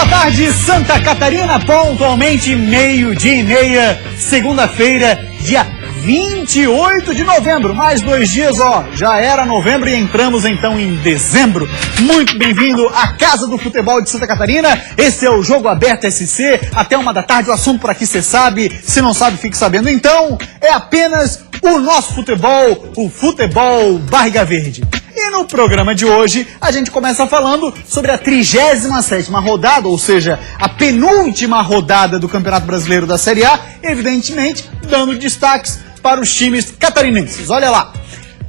Boa tarde, Santa Catarina, pontualmente 12:30, segunda-feira, dia 28 de novembro, mais 2 dias, já era novembro e entramos então em dezembro. Muito bem-vindo à Casa do Futebol de Santa Catarina, esse é o Jogo Aberto SC, até 1 da tarde, o assunto por aqui você sabe, se não sabe fique sabendo, então é apenas o nosso futebol, o futebol barriga verde. E no programa de hoje, a gente começa falando sobre a 37ª rodada, ou seja, a penúltima rodada do Campeonato Brasileiro da Série A, evidentemente dando destaques para os times catarinenses. Olha lá,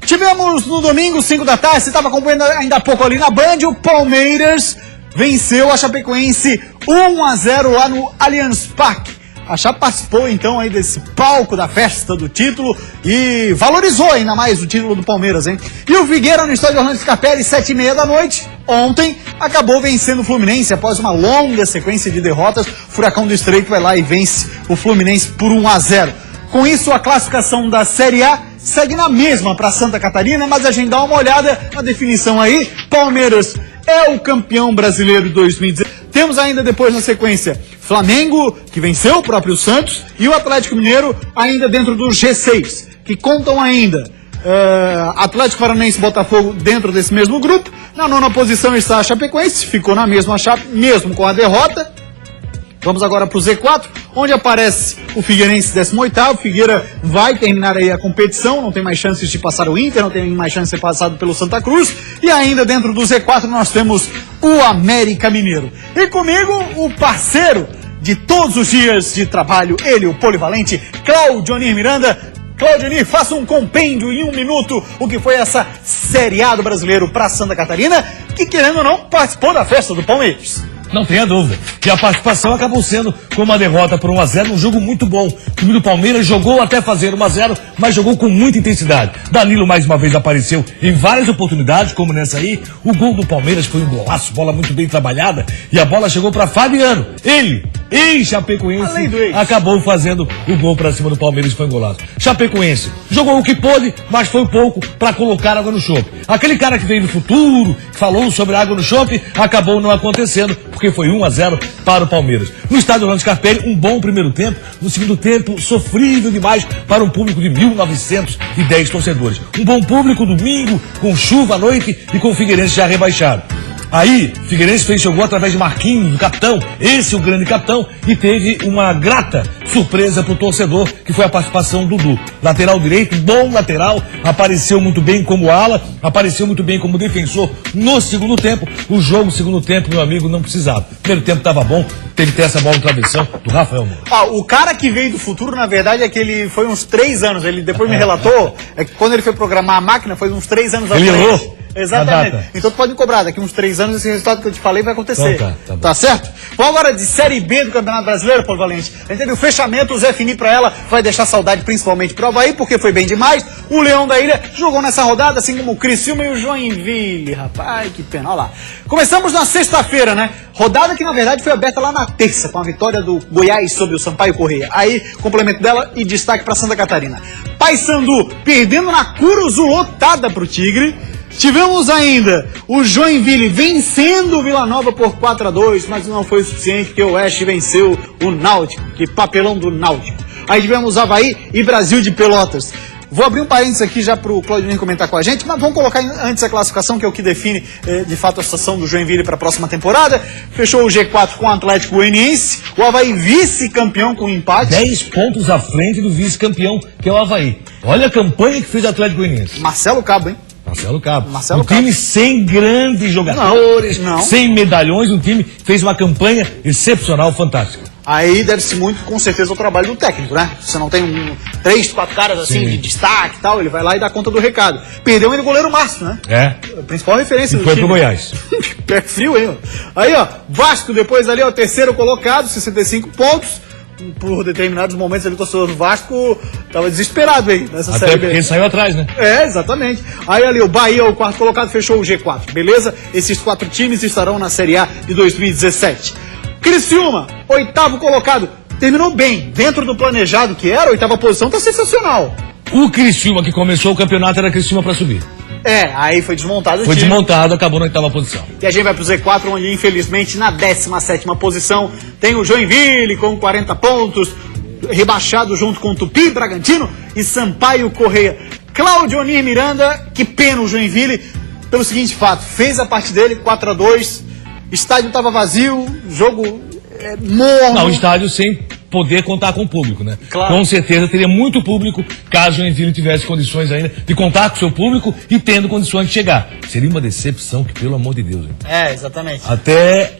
tivemos no domingo, 5 da tarde, você estava acompanhando ainda há pouco ali na Band, o Palmeiras venceu a Chapecoense 1-0 lá no Allianz Parque. A Chape participou então aí desse palco da festa do título e valorizou ainda mais o título do Palmeiras, hein? E o Figueira no estádio Orlando Scarpelli, 7:30 da noite, ontem, acabou vencendo o Fluminense após uma longa sequência de derrotas. O Furacão do Estreito vai lá e vence o Fluminense por 1-0. Com isso, a classificação da Série A segue na mesma para Santa Catarina, mas a gente dá uma olhada na definição aí. Palmeiras é o campeão brasileiro de 2016. Temos ainda depois na sequência Flamengo, que venceu o próprio Santos, e o Atlético Mineiro ainda dentro do G6, que contam ainda Atlético Paranaense e Botafogo dentro desse mesmo grupo. Na 9ª posição está a Chapecoense, ficou na mesma chapa, mesmo com a derrota. Vamos agora para o Z4, onde aparece o Figueirense 18º. Figueira vai terminar aí a competição, não tem mais chances de passar o Inter, não tem mais chance de ser passado pelo Santa Cruz. E ainda dentro do Z4 nós temos o América Mineiro. E comigo, o parceiro de todos os dias de trabalho, ele, o polivalente, Claudionir Miranda. Claudionir, faça um compêndio em 1 minuto o que foi essa Série A do Brasileiro para Santa Catarina, que querendo ou não participou da festa do Palmeiras. Não tenha dúvida. E a participação acabou sendo com uma derrota por 1-0, um jogo muito bom. O time do Palmeiras jogou até fazer 1-0, mas jogou com muita intensidade. Danilo mais uma vez apareceu em várias oportunidades, como nessa aí. O gol do Palmeiras foi um golaço, bola muito bem trabalhada. E a bola chegou para Fabiano. Ele, Chapecoense, acabou fazendo o gol para cima do Palmeiras e foi um golaço. Chapecoense jogou o que pôde, mas foi pouco para colocar água no chope. Aquele cara que veio do futuro, que falou sobre água no chope, acabou não acontecendo, porque foi 1-0 para o Palmeiras. No estádio Orlando Scarpelli, um bom primeiro tempo, no segundo tempo, sofrível demais para um público de 1.910 torcedores. Um bom público domingo, com chuva à noite e com o Figueirense já rebaixado. Aí, Figueirense fez seu gol através de Marquinhos, do capitão, esse é o grande capitão, e teve uma grata surpresa para o torcedor, que foi a participação do Dudu. Lateral direito, bom lateral, apareceu muito bem como ala, apareceu muito bem como defensor no segundo tempo. O jogo, segundo tempo, meu amigo, não precisava. Primeiro tempo estava bom, teve que ter essa bola no travessão do Rafael Moura. O cara que veio do futuro, na verdade, é que ele foi uns 3 anos, ele depois me relatou, é que quando ele foi programar a máquina, foi uns 3 anos atrás. Ele errou. Exatamente. Então tu pode me cobrar, daqui uns 3 anos esse resultado que eu te falei vai acontecer. Então tá certo? Vamos agora de Série B do Campeonato Brasileiro, Paulo Valente. A gente teve o fechamento, o Zé Fini pra ela vai deixar saudade principalmente pro Avaí, porque foi bem demais. O Leão da Ilha jogou nessa rodada, assim como o Criciúma e o Joinville. Rapaz, que pena, olha lá. Começamos na sexta-feira, né? Rodada que na verdade foi aberta lá na terça, com a vitória do Goiás sobre o Sampaio Corrêa. Aí, complemento dela e destaque pra Santa Catarina. Paysandu perdendo na Curuzu lotada pro Tigre. Tivemos ainda o Joinville vencendo o Vila Nova por 4-2, mas não foi o suficiente porque o Oeste venceu o Náutico. Que papelão do Náutico. Aí tivemos Avaí e Brasil de Pelotas. Vou abrir um parênteses aqui já para o Claudionir comentar com a gente, mas vamos colocar antes a classificação, que é o que define de fato a situação do Joinville para a próxima temporada. Fechou o G4 com o Atlético Goianiense, o Avaí vice-campeão com empate. 10 pontos à frente do vice-campeão, que é o Avaí. Olha a campanha que fez o Atlético Goianiense. Marcelo Cabo, hein? Marcelo Cabo. Um time sem grandes jogadores, sem medalhões, um time que fez uma campanha excepcional, fantástica. Aí deve-se muito, com certeza, ao trabalho do técnico, né? Você não tem 3, 4 caras assim de destaque e tal, ele vai lá e dá conta do recado. Perdeu ainda o goleiro Márcio, né? É. A principal referência do time. Foi pro Goiás. Pé frio, hein? Aí, ó, Vasco depois ali, ó, terceiro colocado, 65 pontos. Por determinados momentos ali, o torcedor do Vasco tava desesperado aí nessa Série B. Até porque ele saiu atrás, né? É, exatamente. Aí ali o Bahia, o quarto colocado, fechou o G4, beleza? Esses 4 times estarão na Série A de 2017. Criciúma, 8º colocado, terminou bem, dentro do planejado que era, a 8ª posição, tá sensacional. O Criciúma que começou o campeonato era Criciúma para subir. Aí foi desmontado o Foi time. desmontado, acabou na 8ª posição. E a gente vai pro Z4, onde infelizmente na 17ª posição tem o Joinville com 40 pontos, rebaixado junto com Tupi, Bragantino e Sampaio Correia. Cláudio Onir Miranda, que pena o Joinville, pelo seguinte fato, fez a parte dele, 4-2, estádio estava vazio, jogo morno. Não, o estádio sem poder contar com o público, né? Claro. Com certeza teria muito público caso o Joinville tivesse condições ainda de contar com o seu público e tendo condições de chegar. Seria uma decepção que, pelo amor de Deus, hein? Exatamente. Até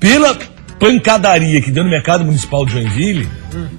pela pancadaria que deu no mercado municipal de Joinville,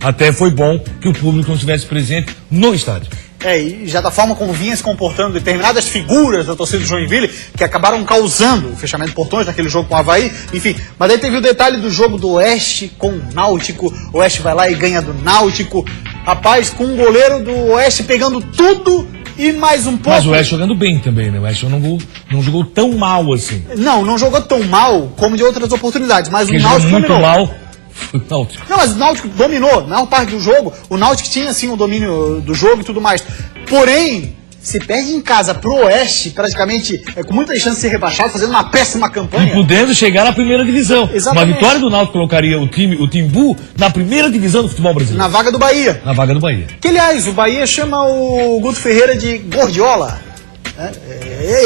até foi bom que o público não estivesse presente no estádio. E já da forma como vinha se comportando determinadas figuras da torcida do Joinville, que acabaram causando o fechamento de portões naquele jogo com o Avaí, enfim. Mas aí teve o detalhe do jogo do Oeste com o Náutico. O Oeste vai lá e ganha do Náutico. Rapaz, com um goleiro do Oeste pegando tudo e mais um pouco. Mas o Oeste jogando bem também, né? O Oeste não jogou tão mal assim. Não jogou tão mal como de outras oportunidades, mas Quem o Náutico jogou muito dominou. mal foi o Náutico. Não, mas o Náutico dominou, na maior parte do jogo. O Náutico tinha, sim, o domínio do jogo e tudo mais. Porém, se perde em casa pro Oeste, praticamente, com muita chance de ser rebaixado, fazendo uma péssima E campanha. podendo chegar na primeira divisão. Exatamente. Uma vitória do Náutico colocaria o Timbu na primeira divisão do futebol brasileiro. Na vaga do Bahia. Na vaga do Bahia. Que, aliás, o Bahia chama o Guto Ferreira de Gordiola.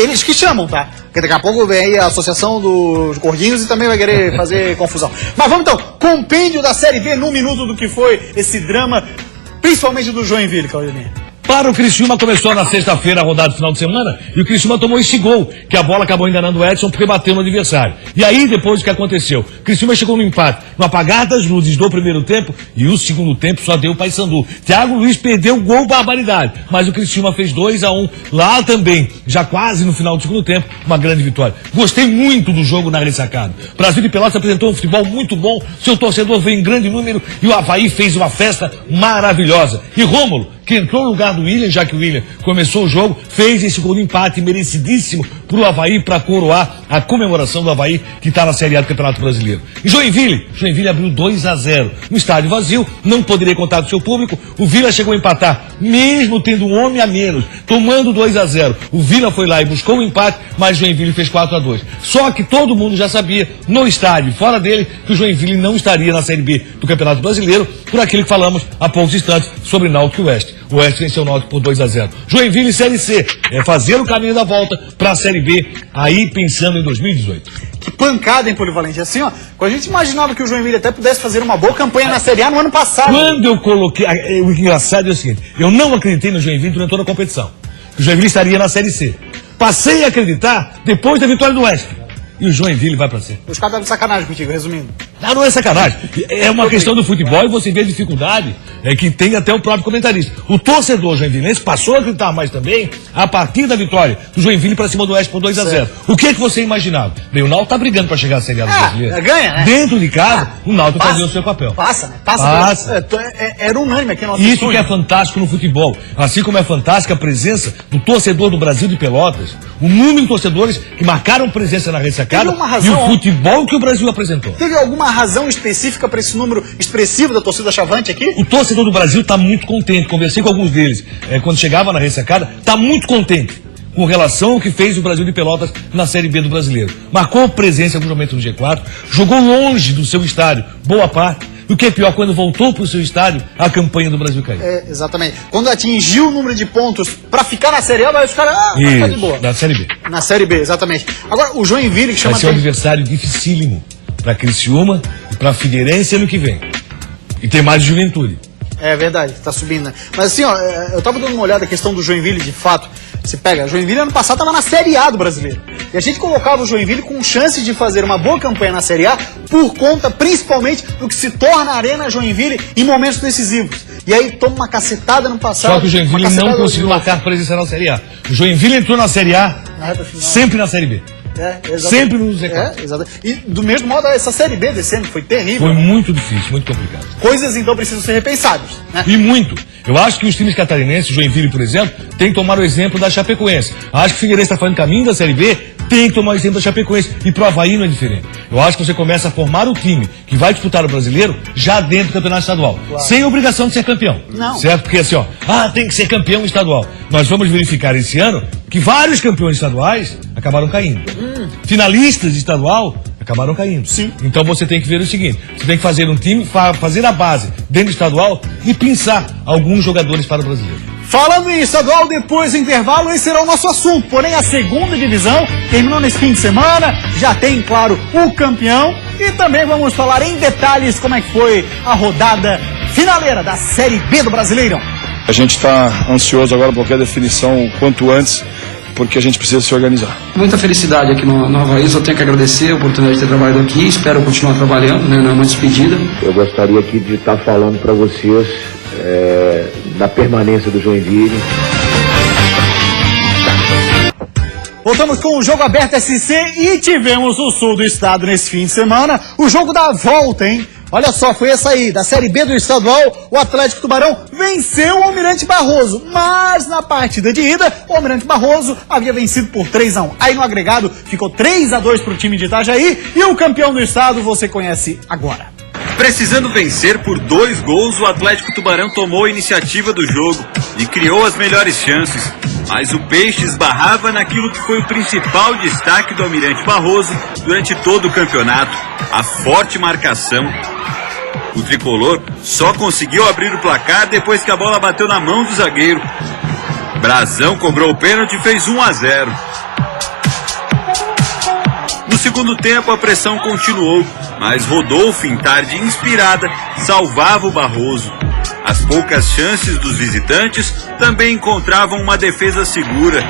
Eles que chamam, tá? Porque daqui a pouco vem aí a associação dos gordinhos e também vai querer fazer confusão. Mas vamos então, compêndio da Série B num minuto do que foi esse drama, principalmente do Joinville, Claudinei. Para o Criciúma, começou na sexta-feira a rodada do final de semana e o Criciúma tomou esse gol, que a bola acabou enganando o Edson porque bateu no adversário. E aí, depois o que aconteceu? O Criciúma chegou no empate, no apagar das luzes do primeiro tempo e o segundo tempo só deu o Paysandu. Thiago Luiz perdeu o gol, barbaridade, mas o Criciúma fez 2-1 lá também, já quase no final do segundo tempo, uma grande vitória. Gostei muito do jogo na ressacada. O Brasil de Pelotas apresentou um futebol muito bom, seu torcedor veio em grande número e o Avaí fez uma festa maravilhosa. E Rômulo, que entrou no lugar do William, já que o William começou o jogo, fez esse gol de empate merecidíssimo pro Avaí para coroar a comemoração do Avaí que está na Série A do Campeonato Brasileiro. E Joinville abriu 2-0 no estádio vazio, não poderia contar com seu público. O Vila chegou a empatar, mesmo tendo um homem a menos, tomando 2-0. O Vila foi lá e buscou o empate, mas Joinville fez 4-2. Só que todo mundo já sabia, no estádio, fora dele, que o Joinville não estaria na Série B do Campeonato Brasileiro, por aquilo que falamos há poucos instantes sobre Náutico e Oeste. O Oeste venceu o Náutico por 2-0. Joinville Série C é fazer o caminho da volta para a Série B, aí pensando em 2018. Que pancada, hein, Polivalente? Assim, ó, quando a gente imaginava que o Joinville até pudesse fazer uma boa campanha na Série A no ano passado. Quando eu coloquei... O engraçado é o seguinte, eu não acreditei no Joinville durante toda a competição. Que o Joinville estaria na Série C. Passei a acreditar depois da vitória do Oeste. E o Joinville vai pra C. Os caras estavam de sacanagem contigo, resumindo. Não é sacanagem. É uma questão do futebol e você vê a dificuldade que tem até o próprio comentarista. O torcedor joinvilense passou a acreditar mais também a partir da vitória do Joinville para cima do Oeste por 2-0. O que você imaginava? Bem, o Náutico tá brigando para chegar à Série A do Brasileiro. Ganha, né? Dentro de casa, o Náutico fazia o seu papel. Passa, né? Passa. Era unânime aqui no nosso Isso estúdio. que é fantástico no futebol. Assim como é fantástica a presença do torcedor do Brasil de Pelotas, o número de torcedores que marcaram presença na ressacada e o futebol que o Brasil apresentou. Teve alguma razão específica para esse número expressivo da torcida chavante aqui? O torcedor do Brasil está muito contente. Conversei com alguns deles quando chegava na ressacada. Está muito contente com relação ao que fez o Brasil de Pelotas na Série B do Brasileiro. Marcou presença em algum momento no G4, jogou longe do seu estádio, boa parte. O que é pior, quando voltou para o seu estádio, a campanha do Brasil caiu. Exatamente. Quando atingiu o número de pontos para ficar na Série A, vai os caras, tá de boa. Na Série B. Na Série B, exatamente. Agora, o Joinville que chama... Vai ser um adversário dificílimo para Criciúma e para Figueirense ano que vem. E tem mais juventude. É verdade, tá subindo, né? Mas assim, ó, eu tava dando uma olhada na questão do Joinville, de fato. Você pega, Joinville ano passado tava na Série A do Brasileiro. E a gente colocava o Joinville com chance de fazer uma boa campanha na Série A por conta, principalmente, do que se torna a Arena Joinville em momentos decisivos. E aí toma uma cacetada no passado. Só que o Joinville não conseguiu marcar presença na Série A. O Joinville entrou na Série A, sempre na Série B. Sempre no Z4. Exatamente. E do mesmo modo, essa Série B desse ano foi terrível. Foi muito difícil, muito complicado. Coisas, então, precisam ser repensadas, né? E muito. Eu acho que os times catarinenses, Joinville, por exemplo, tem que tomar o exemplo da Chapecoense. Acho que o Figueirense está fazendo caminho da Série B, tem que tomar o exemplo da Chapecoense. E pro Avaí não é diferente. Eu acho que você começa a formar o time que vai disputar o brasileiro já dentro do campeonato estadual. Claro. Sem obrigação de ser campeão. Não. Certo? Porque assim, tem que ser campeão estadual. Nós vamos verificar esse ano que vários campeões estaduais acabaram caindo. Finalistas de estadual acabaram caindo. Sim. Então você tem que ver o seguinte, você tem que fazer um time, fazer a base dentro do estadual e pensar alguns jogadores para o brasileiro. Falando em estadual, depois do intervalo, esse será o nosso assunto. Porém, a segunda divisão terminou nesse fim de semana, já tem, claro, o campeão. E também vamos falar em detalhes como é que foi a rodada finaleira da Série B do Brasileirão. A gente está ansioso agora por qualquer definição o quanto antes, porque a gente precisa se organizar. Muita felicidade aqui no Avaí, só tenho que agradecer a oportunidade de ter trabalhado aqui, espero continuar trabalhando, né, na despedida. Eu gostaria aqui de estar falando para vocês da permanência do Joinville. Voltamos com o Jogo Aberto SC e tivemos o sul do estado nesse fim de semana, o jogo da volta, hein? Olha só, foi essa aí, da Série B do estadual, o Atlético Tubarão venceu o Almirante Barroso, mas na partida de ida, o Almirante Barroso havia vencido por 3-1. Aí no agregado ficou 3-2 para o time de Itajaí e o campeão do estado você conhece agora. Precisando vencer por 2 gols, o Atlético Tubarão tomou a iniciativa do jogo e criou as melhores chances. Mas o Peixe esbarrava naquilo que foi o principal destaque do Almirante Barroso durante todo o campeonato, a forte marcação. O tricolor só conseguiu abrir o placar depois que a bola bateu na mão do zagueiro. Brazão cobrou o pênalti e fez 1-0. No segundo tempo a pressão continuou, mas Rodolfo, em tarde inspirada, salvava o Barroso. As poucas chances dos visitantes também encontravam uma defesa segura.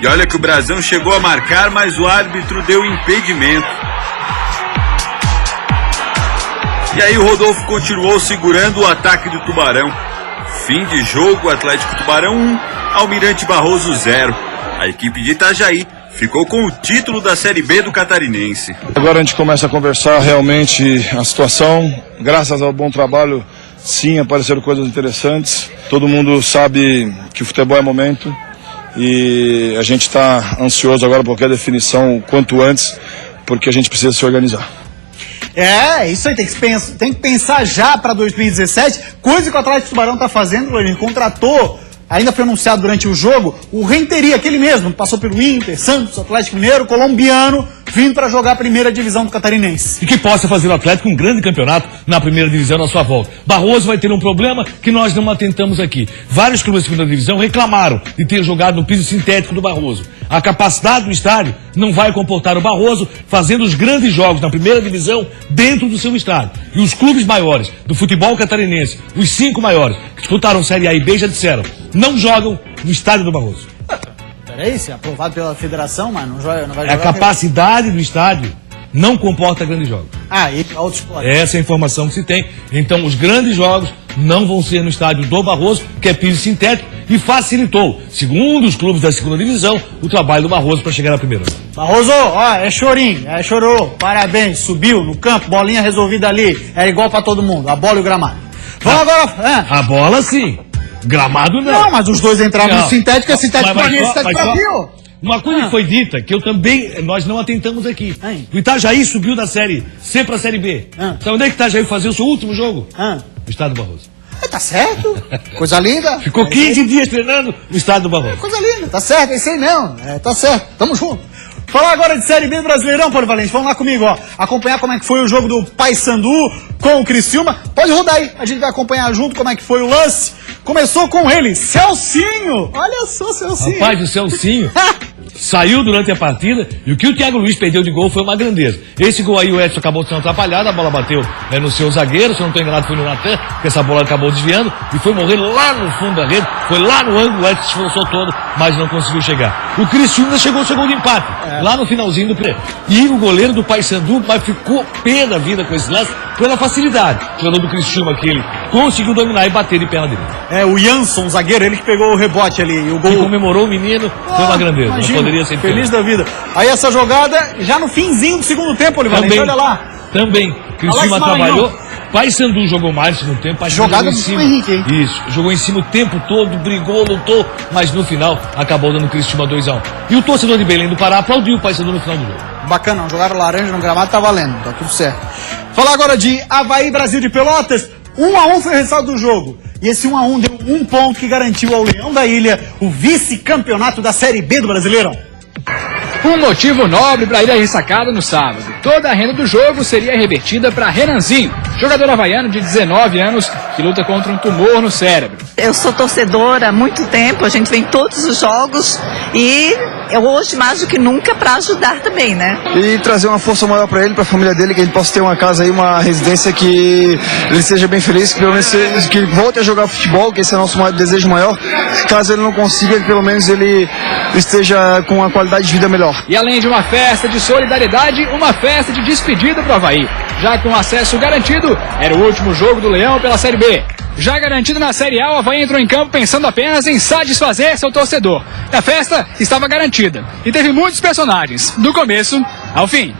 E olha que o Brazão chegou a marcar, mas o árbitro deu impedimento. E aí o Rodolfo continuou segurando o ataque do Tubarão. Fim de jogo, Atlético Tubarão 1, Almirante Barroso 0. A equipe de Itajaí ficou com o título da Série B do Catarinense. Agora a gente começa a conversar realmente a situação. Graças ao bom trabalho, sim, apareceram coisas interessantes. Todo mundo sabe que o futebol é momento e a gente está ansioso agora por qualquer definição o quanto antes, porque a gente precisa se organizar. Isso aí, tem que pensar já para 2017, coisa que o Atlético Tubarão está fazendo, ele contratou, ainda foi anunciado durante o jogo, o Renteria, aquele mesmo, passou pelo Inter, Santos, Atlético Mineiro, colombiano, vindo para jogar a primeira divisão do Catarinense. E que possa fazer o Atlético um grande campeonato na primeira divisão na sua volta. Barroso vai ter um problema que nós não atentamos aqui. Vários clubes da segunda divisão reclamaram de ter jogado no piso sintético do Barroso. A capacidade do estádio não vai comportar o Barroso fazendo os grandes jogos na primeira divisão dentro do seu estádio. E os clubes maiores do futebol catarinense, os 5 maiores, que disputaram Série A e B, já disseram, não jogam no estádio do Barroso. Peraí, se é aprovado pela federação, mas não vai jogar... A capacidade do estádio não comporta grandes jogos. E outros esportes. Essa é a informação que se tem. Então, os grandes jogos não vão ser no estádio do Barroso, que é piso sintético, e facilitou, segundo os clubes da segunda divisão, o trabalho do Barroso para chegar na primeira. Barroso, é chorinho, chorou, parabéns, subiu no campo, bolinha resolvida ali, era igual para todo mundo, a bola e o gramado. Vamos agora... A bola, sim. Gramado, não. Não, mas os dois entraram no sintético, é sintético pra mim, é sintético pra mim. Uma coisa que foi dita, que nós não atentamos aqui. O Itajaí subiu da Série C pra Série B. Sabe onde é que o Itajaí fazia o seu último jogo? No Estado do Barroso. Tá certo, coisa linda. Ficou 15 dias treinando no Estado do Barroso. Coisa linda, tá certo, é isso aí mesmo. Tá certo, tamo junto. Falar agora de Série B do Brasileirão, Paulo Valente. Vamos lá comigo, acompanhar como é que foi o jogo do Paysandu com o Criciúma. Pode rodar aí, a gente vai acompanhar junto como é que foi o lance. Começou com ele, Celcinho. Olha só, Celcinho. Rapaz, o Celcinho saiu durante a partida e o que o Thiago Luiz perdeu de gol foi uma grandeza. Esse gol aí o Edson acabou sendo atrapalhado, a bola bateu no seu zagueiro, se eu não estou enganado foi no Natan, que essa bola acabou desviando e foi morrer lá no fundo da rede, foi lá no ângulo, o Edson se esforçou todo, mas não conseguiu chegar. O Criciúma chegou ao seu gol de empate, lá no finalzinho do pré. E o goleiro do Paysandu, mas ficou pé da vida com esse lance, pela facilidade. O jogador do Criciúma que ele conseguiu dominar e bater de perna dele. O Jansson, zagueiro, ele que pegou o rebote ali. E o gol... E comemorou o menino, foi uma grandeza. Imagina, não poderia ser feliz da vida. Aí essa jogada, já no finzinho do segundo tempo, Olivalente, olha lá. Também. Criciúma trabalhou. Paysandu jogou mais no segundo tempo. Paysandu Jogada jogou em do cima. Henrique, hein? Isso, jogou em cima o tempo todo, brigou, lutou, mas no final acabou dando Criciúma 2-1. E o torcedor de Belém do Pará aplaudiu o Paysandu no final do jogo. Bacana, jogaram laranja no gramado, tá valendo, tá tudo certo. Falar agora de Avaí Brasil de Pelotas. 1-1 foi o resultado do jogo. E esse 1-1 deu um ponto que garantiu ao Leão da Ilha o vice-campeonato da Série B do Brasileirão. Um motivo nobre para ir à ressacada no sábado. Toda a renda do jogo seria revertida para Renanzinho, jogador havaiano de 19 anos que luta contra um tumor no cérebro. Eu sou torcedora há muito tempo, a gente vem em todos os jogos e hoje mais do que nunca para ajudar também, né? E trazer uma força maior para ele, para a família dele, que ele possa ter uma casa aí, uma residência que ele seja bem feliz, que pelo menos que ele volte a jogar futebol, que esse é o nosso desejo maior. Caso ele não consiga, pelo menos ele esteja com uma qualidade de vida melhor. E além de uma festa de solidariedade, uma festa de despedida para o Avaí. Já com acesso garantido, era o último jogo do Leão pela Série B. Já garantido na Série A, o Avaí entrou em campo pensando apenas em satisfazer seu torcedor. A festa estava garantida e teve muitos personagens, do começo ao fim.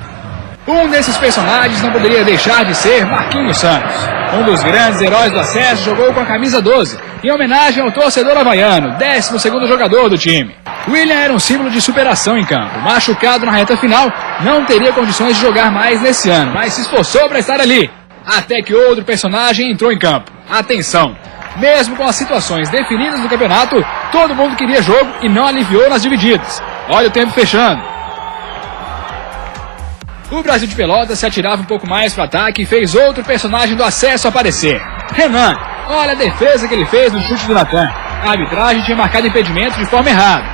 Um desses personagens não poderia deixar de ser Marquinhos Santos. Um dos grandes heróis do acesso, jogou com a camisa 12, em homenagem ao torcedor havaiano, 12º jogador do time. William era um símbolo de superação em campo. Machucado na reta final, não teria condições de jogar mais nesse ano, mas se esforçou para estar ali. Até que outro personagem entrou em campo. Atenção! Mesmo com as situações definidas do campeonato, todo mundo queria jogo e não aliviou nas divididas. Olha o tempo fechando. O Brasil de Pelotas se atirava um pouco mais para o ataque e fez outro personagem do acesso aparecer. Renan. Olha a defesa que ele fez no chute do Natan. A arbitragem tinha marcado impedimento de forma errada.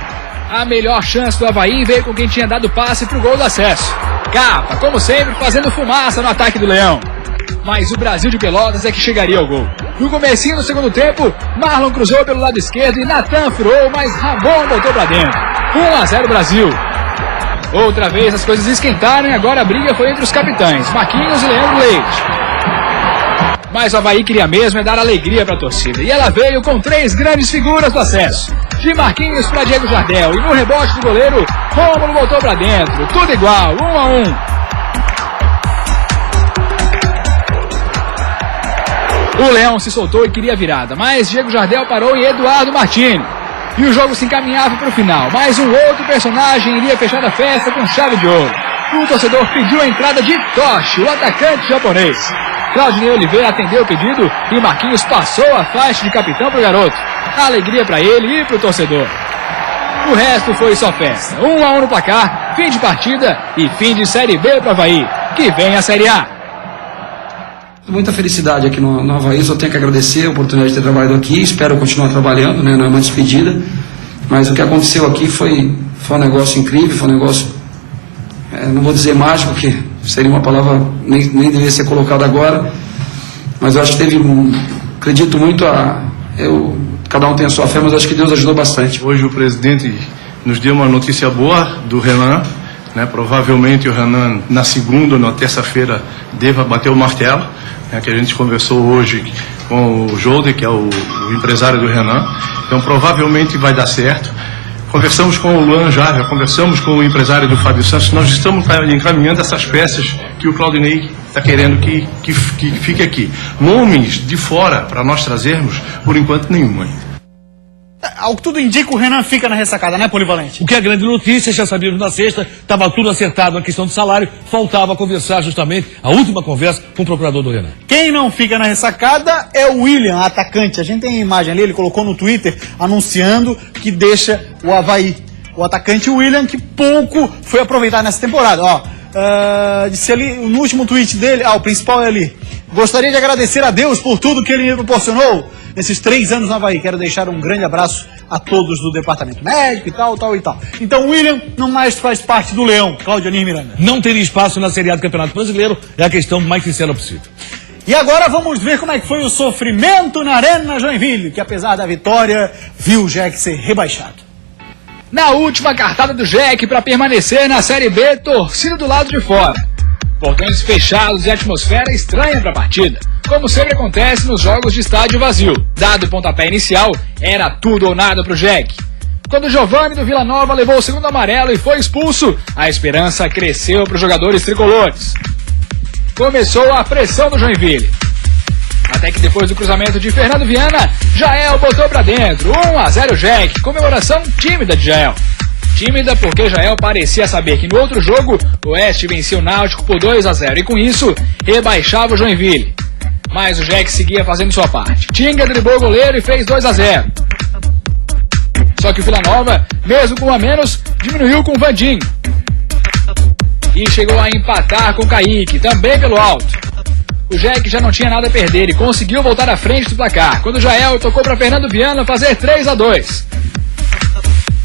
A melhor chance do Avaí veio com quem tinha dado passe para o gol do acesso. Capa, como sempre, fazendo fumaça no ataque do Leão. Mas o Brasil de Pelotas é que chegaria ao gol. No comecinho do segundo tempo, Marlon cruzou pelo lado esquerdo e Natan furou, mas Ramon botou para dentro. 1-0 Brasil. Outra vez as coisas esquentaram e agora a briga foi entre os capitães, Marquinhos e Leandro Leite. Mas o Avaí queria mesmo é dar alegria para a torcida. E ela veio com 3 grandes figuras do acesso. De Marquinhos para Diego Jardel. E no rebote do goleiro, Rômulo voltou para dentro. Tudo igual, 1-1. O Leão se soltou e queria virada, mas Diego Jardel parou em Eduardo Martini. E o jogo se encaminhava para o final, mas um outro personagem iria fechar a festa com chave de ouro. O torcedor pediu a entrada de Toshi, o atacante japonês. Claudinei Oliveira atendeu o pedido e Marquinhos passou a faixa de capitão para o garoto. Alegria para ele e para o torcedor. O resto foi só festa. 1-1 no placar, fim de partida e fim de Série B para o Avaí, que vem a Série A. Muita felicidade aqui no Avaí, só tenho que agradecer a oportunidade de ter trabalhado aqui, espero continuar trabalhando, né? Não é uma despedida, mas o que aconteceu aqui foi um negócio incrível, foi um negócio, não vou dizer mágico, porque seria uma palavra nem deveria ser colocada agora, mas eu acho que acredito muito, cada um tem a sua fé, mas acho que Deus ajudou bastante. Hoje o presidente nos deu uma notícia boa do Renan, né? Provavelmente o Renan na segunda ou na terça-feira deva bater o martelo, que a gente conversou hoje com o Jolde, que é o empresário do Renan, então provavelmente vai dar certo. Conversamos com o Luan já conversamos com o empresário do Fábio Santos, nós estamos encaminhando essas peças que o Claudinei está querendo que fique aqui. Nomes de fora para nós trazermos, por enquanto nenhuma ainda. Ao que tudo indica, o Renan fica na ressacada, né, Polivalente? O que é grande notícia, já sabíamos na sexta, estava tudo acertado na questão do salário, faltava conversar justamente, a última conversa com o procurador do Renan. Quem não fica na ressacada é o William, atacante. A gente tem a imagem ali, ele colocou no Twitter, anunciando que deixa o Avaí. O atacante William, que pouco foi aproveitado nessa temporada. Ó, disse ali, no último tweet dele, o principal é ali. Gostaria de agradecer a Deus por tudo que ele me proporcionou nesses 3 anos no Avaí. Quero deixar um grande abraço a todos do departamento médico e tal. Então o William não mais faz parte do Leão, Claudionir Miranda. Não teria espaço na Série A do Campeonato Brasileiro, é a questão mais sincera possível. E agora vamos ver como é que foi o sofrimento na Arena Joinville, que apesar da vitória, viu o Jack ser rebaixado. Na última cartada do Jack para permanecer na Série B, torcida do lado de fora. Portões fechados e atmosfera estranha para a partida, como sempre acontece nos jogos de estádio vazio. Dado o pontapé inicial, era tudo ou nada para o Jack. Quando Giovani do Vila Nova levou o segundo amarelo e foi expulso, a esperança cresceu para os jogadores tricolores. Começou a pressão do Joinville. Até que depois do cruzamento de Fernando Viana, Jael botou pra dentro. 1-0 Jack, comemoração tímida de Jael. Tímida porque Jael parecia saber que no outro jogo o Oeste vencia o Náutico por 2-0 e com isso rebaixava o Joinville. Mas o Jack seguia fazendo sua parte. Tinga driblou o goleiro e fez 2-0. Só que o Vila Nova, mesmo com um a menos, diminuiu com o Vandinho. E chegou a empatar com o Kaique, também pelo alto. O Jack já não tinha nada a perder e conseguiu voltar à frente do placar, quando o Jael tocou para Fernando Viana fazer 3-2.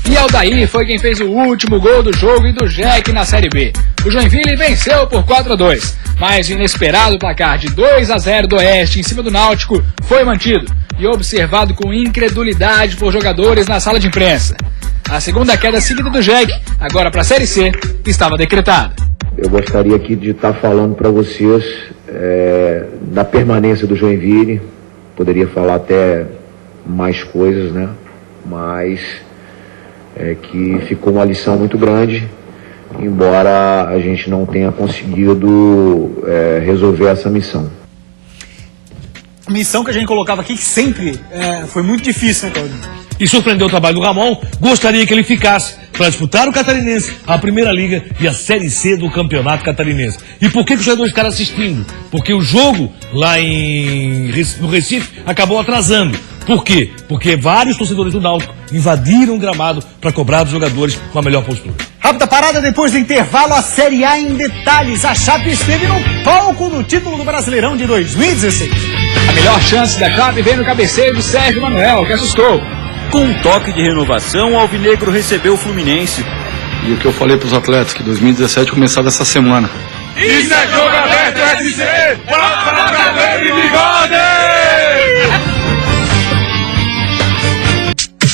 E Aldair foi quem fez o último gol do jogo e do Jack na Série B. O Joinville venceu por 4-2, mas o inesperado placar de 2-0 do Oeste em cima do Náutico foi mantido e observado com incredulidade por jogadores na sala de imprensa. A segunda queda seguida do Jack, agora para a Série C, estava decretada. Eu gostaria aqui de estar falando para vocês da permanência do Joinville. Poderia falar até mais coisas, né? Mas que ficou uma lição muito grande, embora a gente não tenha conseguido resolver essa missão. Missão que a gente colocava aqui que sempre foi muito difícil, né, Claudinho? E surpreendeu o trabalho do Ramon, gostaria que ele ficasse para disputar o Catarinense, a Primeira Liga e a Série C do Campeonato Catarinense. E por que os jogadores ficaram assistindo? Porque o jogo lá no Recife acabou atrasando. Por quê? Porque vários torcedores do Náutico invadiram o gramado para cobrar dos jogadores com a melhor postura. Rápida parada, depois do intervalo, a Série A em detalhes. A Chape esteve no palco do título do Brasileirão de 2016. A melhor chance da Chape veio no cabeceio de Sérgio Manuel, que assustou. Com um toque de renovação, o Alvinegro recebeu o Fluminense. E o que eu falei para os atletas, que 2017 começava essa semana. Isso é jogo aberto, SC! Para cabelo e bigode!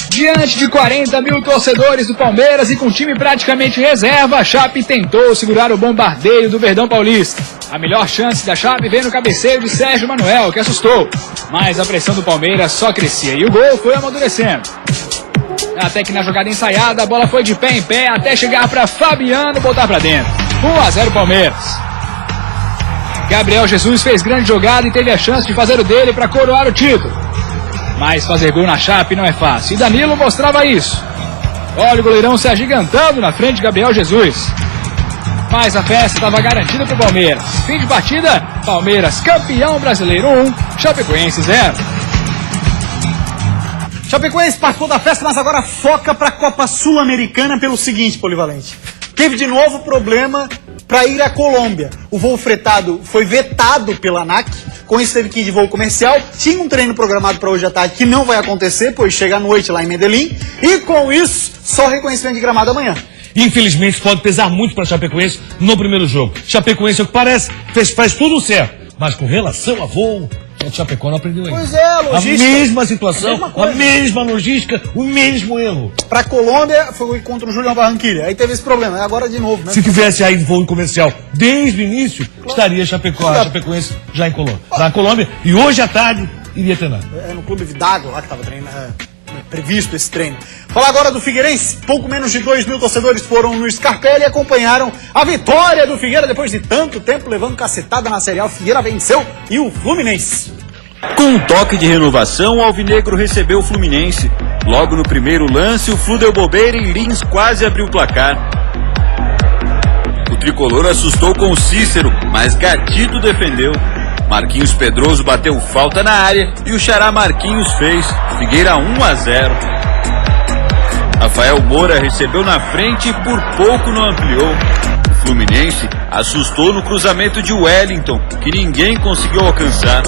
Diante de 40 mil torcedores do Palmeiras e com time praticamente reserva, a Chape tentou segurar o bombardeio do Verdão Paulista. A melhor chance da Chape veio no cabeceio de Sérgio Manuel, que assustou. Mas a pressão do Palmeiras só crescia e o gol foi amadurecendo. Até que na jogada ensaiada, a bola foi de pé em pé até chegar para Fabiano botar para dentro. 1-0 Palmeiras. Gabriel Jesus fez grande jogada e teve a chance de fazer o dele para coroar o título. Mas fazer gol na Chape não é fácil, e Danilo mostrava isso. Olha o goleirão se agigantando na frente de Gabriel Jesus. Mas a festa estava garantida para o Palmeiras. Fim de partida, Palmeiras campeão brasileiro 1, Chapecoense 0. Chapecoense participou da festa, mas agora foca para a Copa Sul-Americana pelo seguinte, Polivalente. Teve de novo problema para ir à Colômbia. O voo fretado foi vetado pela ANAC, com isso teve que ir de voo comercial. Tinha um treino programado para hoje à tarde que não vai acontecer, pois chega à noite lá em Medellín. E com isso, só reconhecimento de gramado amanhã. Infelizmente, pode pesar muito para Chapecoense no primeiro jogo. Chapecoense, é o que parece, faz tudo certo. Mas com relação a voo, o Chapecó não aprendeu ainda. Pois é, logística. A mesma situação, a mesma logística, o mesmo erro. Pra Colômbia, foi contra o Julião Barranquilla. Aí teve esse problema, agora de novo, né? Se tivesse aí voo comercial desde o início, estaria Chapecoense já em Colômbia. Na Colômbia, e hoje à tarde iria treinar. É no Clube Vidago lá que estava treinando, previsto esse treino. Falar agora do Figueirense. Pouco menos de 2 mil torcedores foram no Scarpelli e acompanharam a vitória do Figueira depois de tanto tempo levando cacetada na Série A. O Figueira venceu e o Fluminense. Com um toque de renovação, o Alvinegro recebeu o Fluminense. Logo no primeiro lance, o Flu deu bobeira e Lins quase abriu o placar. O tricolor assustou com o Cícero, mas Gatito defendeu. Marquinhos Pedroso bateu falta na área e o xará Marquinhos fez. Figueira 1-0. Rafael Moura recebeu na frente e por pouco não ampliou. O Fluminense assustou no cruzamento de Wellington, que ninguém conseguiu alcançar.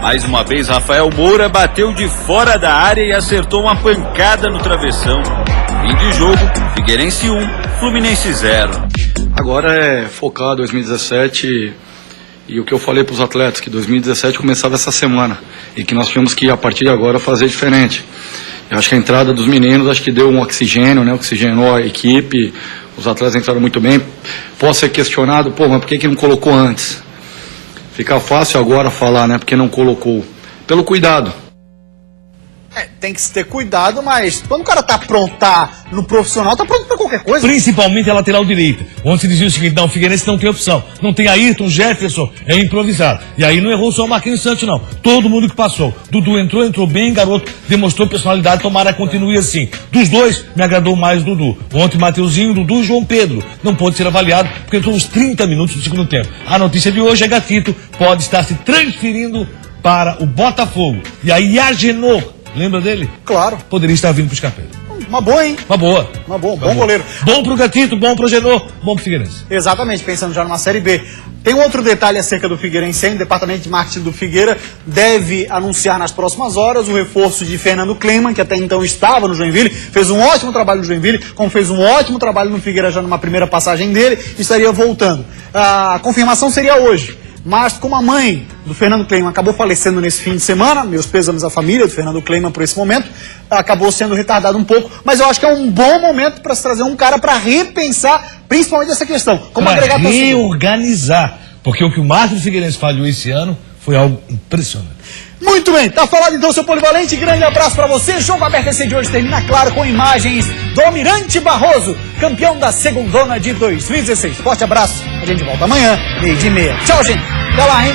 Mais uma vez, Rafael Moura bateu de fora da área e acertou uma pancada no travessão. Fim de jogo, Figueirense 1, Fluminense 0. Agora é focar 2017 e o que eu falei para os atletas, que 2017 começava essa semana e que nós tínhamos que, a partir de agora, fazer diferente. Eu acho que a entrada dos meninos, acho que deu um oxigênio, né? Oxigenou a equipe, os atletas entraram muito bem. Posso ser questionado, mas por que não colocou antes? Fica fácil agora falar, né? Porque não colocou. Pelo cuidado. Tem que se ter cuidado, mas quando o cara tá pronto, tá no profissional, tá pronto pra qualquer coisa. Principalmente a lateral direita, onde se dizia o seguinte: não, o Figueirense não tem opção. Não tem Ayrton, Jefferson, é improvisado. E aí não errou só o Marquinhos Santos, não. Todo mundo que passou. Dudu entrou bem, garoto, demonstrou personalidade, tomara continue assim. Dos dois, me agradou mais o Dudu. Ontem, Mateuzinho, Dudu e João Pedro. Não pôde ser avaliado, porque entrou uns 30 minutos do segundo tempo. A notícia de hoje é Gatito pode estar se transferindo para o Botafogo. E aí, Agenor, lembra dele? Claro. Poderia estar vindo pro Escapeiro. Uma boa, hein? Uma boa. Bom goleiro. Bom pro Gatito, bom pro Agenor, bom pro Figueirense. Exatamente, pensando já numa Série B. Tem um outro detalhe acerca do Figueirense, hein? O departamento de marketing do Figueira deve anunciar nas próximas horas o reforço de Fernando Kleiman, que até então estava no Joinville, fez um ótimo trabalho no Joinville, como fez um ótimo trabalho no Figueira já numa primeira passagem dele, e estaria voltando. A confirmação seria hoje. Mas como a mãe do Fernando Kleiman acabou falecendo nesse fim de semana, meus pêsames à família do Fernando Kleiman por esse momento, acabou sendo retardado um pouco, mas eu acho que é um bom momento para se trazer um cara para repensar principalmente essa questão. Como pra agregar torcida. reorganizar, porque o que o marketing do Figueirense falhou esse ano foi algo impressionante. Muito bem, tá falado então, seu polivalente. Grande abraço pra você. Jogo Aberto esse de hoje termina, claro, com imagens do Almirante Barroso, campeão da segundona de 2016. Forte abraço, a gente volta amanhã, 12:30. Tchau, gente. Até lá, hein?